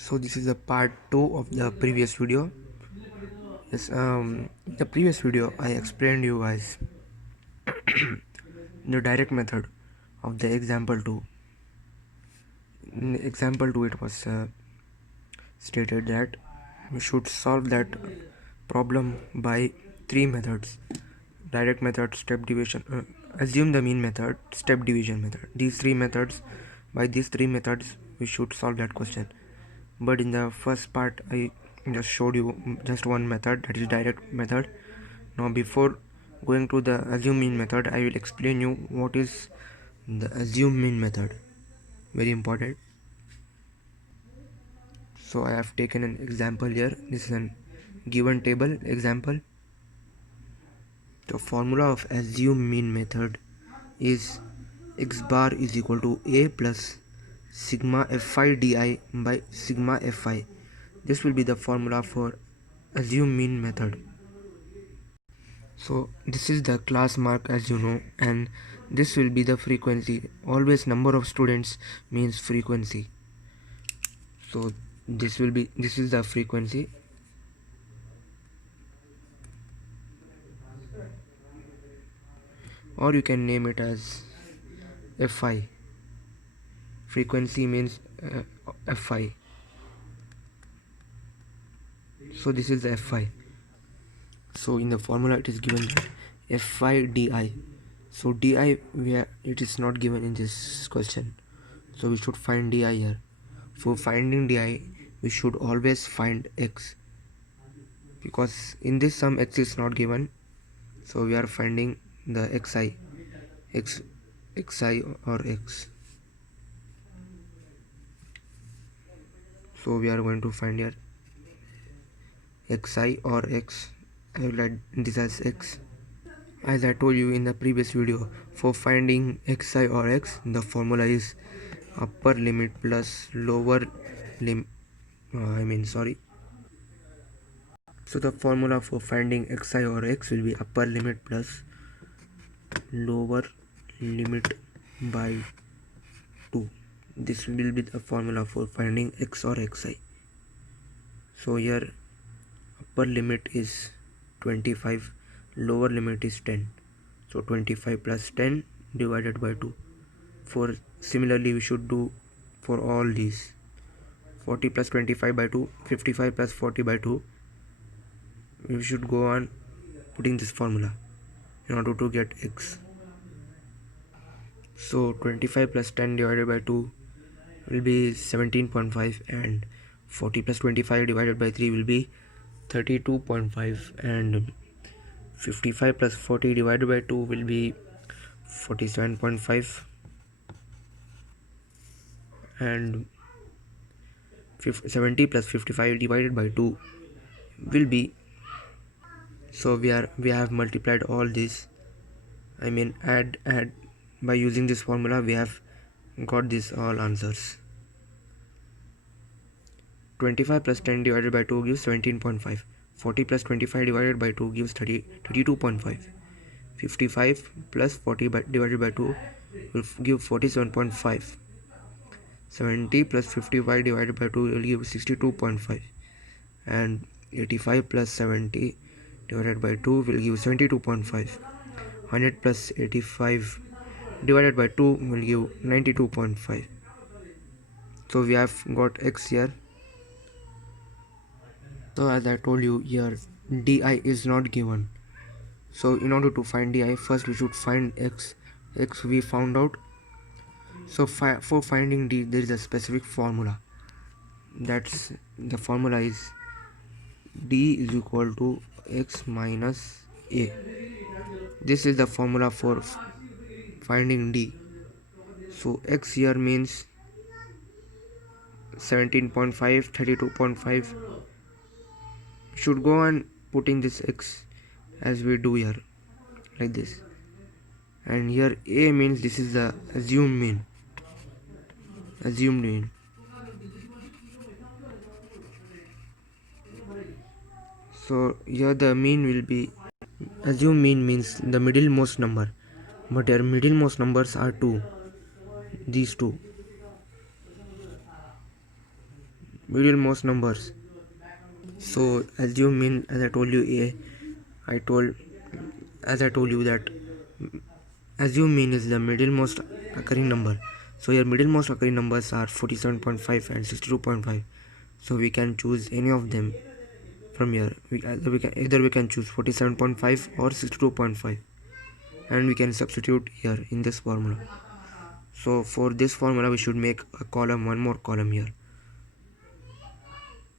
So this is the part 2 of the previous video. Yes, the previous video I explained you guys the direct method of the example 2. In example 2 it was stated that we should solve that problem by three methods: direct method, step division, assume the mean method, step division method. By these three methods we should solve that question. But in the first part I just showed you just one method, that is direct method. Now before going to the assume mean method, I will explain you what is the assume mean method. Very important. So I have taken an example here. This is an given table example. The formula of assume mean method is x bar is equal to a plus sigma fi di by sigma fi. This will be the formula for assume mean method. So this is the class mark, as you know, and this will be the frequency. Always number of students means frequency. So this is the frequency. Or you can name it as fi. Frequency means fi. So this is the fi. So in the formula it is given fi di. So di it is not given in this question. So we should find di here. For finding di, we should always find x, because in this sum x is not given. So we are finding the xi or x. So we are going to find here xi or x. I will write this as x. As I told you in the previous video, for finding xi or x, the formula is upper limit plus lower limit. So the formula for finding xi or x will be upper limit plus lower limit by 2. This will be the formula for finding x or xi. So here upper limit is 25, lower limit is 10. So 25 plus 10 divided by 2. For similarly we should do for all these. 40 plus 25 by 2, 55 plus 40 by 2. We should go on putting this formula in order to get x. So 25 plus 10 divided by 2 will be 17.5, and 40 plus 25 divided by 3 will be 32.5, and 55 plus 40 divided by 2 will be 47.5, and 70 plus 55 divided by 2 will be. So we have multiplied all this, add by using this formula. We have got this all answers. 25 plus 10 divided by 2 gives 17.5. 40 plus 25 divided by 2 gives 32.5. 55 plus 40 divided by 2 will give 47.5. 70 plus 55 divided by 2 will give 62.5, and 85 plus 70 divided by 2 will give 72.5. 100 plus 85 divided by 2 will give 92.5. So we have got x here. So as I told you here, di is not given. So in order to find di, first we should find x. X we found out. So for finding d, there is a specific formula. That's the formula is d is equal to x minus a. This is the formula for finding d. So x here means 17.5, 32.5. Should go on putting this x as we do here, like this. And here a means this is the assumed mean. So here the mean will be, assumed mean means the middlemost number, but your middlemost numbers are 2, these two. middlemost numbers. So assume mean, as I told you as I told you that assume mean is the middlemost occurring number. So your middlemost occurring numbers are 47.5 and 62.5. So we can choose any of them from here. Either we can choose 47.5 or 62.5, and we can substitute here in this formula. So for this formula we should make a column, one more column here.